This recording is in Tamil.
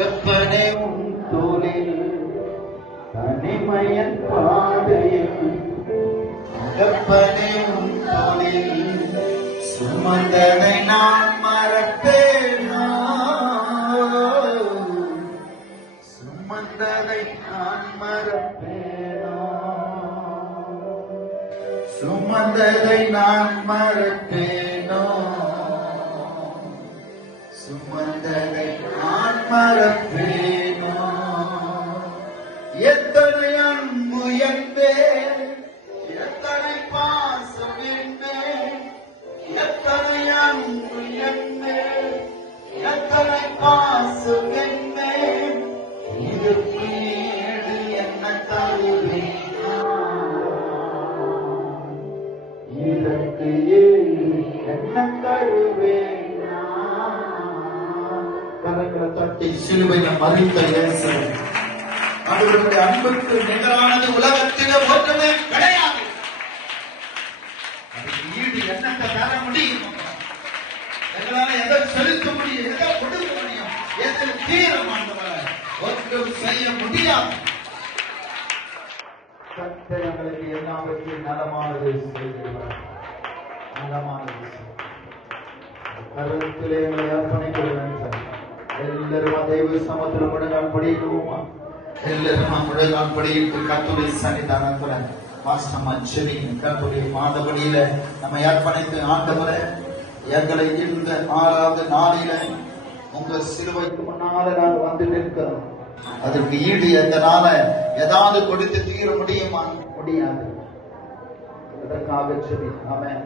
தகப்பனே உன் தோளில் தனிமையன் பாதையில் தகப்பனே உன் தோளில் சுமந்தனை நான் மறப்பேனா சுமந்ததை நான் மறப்பேனா சுமந்ததை நான் மறப்பேனோ சுமந்ததை நான் மறப்பேனோ எத்தனை அன்பு என்பேன் எத்தனை பாசம் என்பேன் எத்தனை அன்பு என்பேன் எத்தனை பாசம் என்பேன் இதற்கு ஈடு என்ன தருவேன் இதற்கு ஈடு என்ன தருவேன் கரங்களை தட்டி சிலுவையில் மறித்த இயேசு அவர்களுடைய அன்புக்கு நிகரானது உலகத்திலே ஒன்றுமே கிடையாது. அதுக்கு ஈடு என்னத்தை தர முடியும்? எங்களால எதை செலுத்த முடியும்? எதை கொடுக்க முடியும்? எதில் தீரமானவர் ஒன்றும் செய்ய முடியாது. கர்த்தர் எங்களுக்கு எல்லாவற்றையும் நலமானது செய்கிறார். நலமானது கருத்திலே எங்களை அர்ப்பணிக்கிறேன். எல்லாரும் தெய்வ சமத்துல முழங்கால் படியிடுவோமா? எல்லாரும் முழங்கால் படியிட்டு கர்த்தருடைய சன்னிதானத்துல வாசனமா செவியும் கர்த்தருடைய மாதபடியில நம்ம அர்ப்பணித்து ஆண்டவரே எங்களை இந்த 6வது நாளில உங்க சிலுவைக்கு முன்னால நாங்கள் வந்து நிற்கிறோம். அதற்கு ஈடு எதனால ஏதாவது கொடுத்து தீர முடியுமா? முடியாது. அதற்காக செவி. ஆமென்.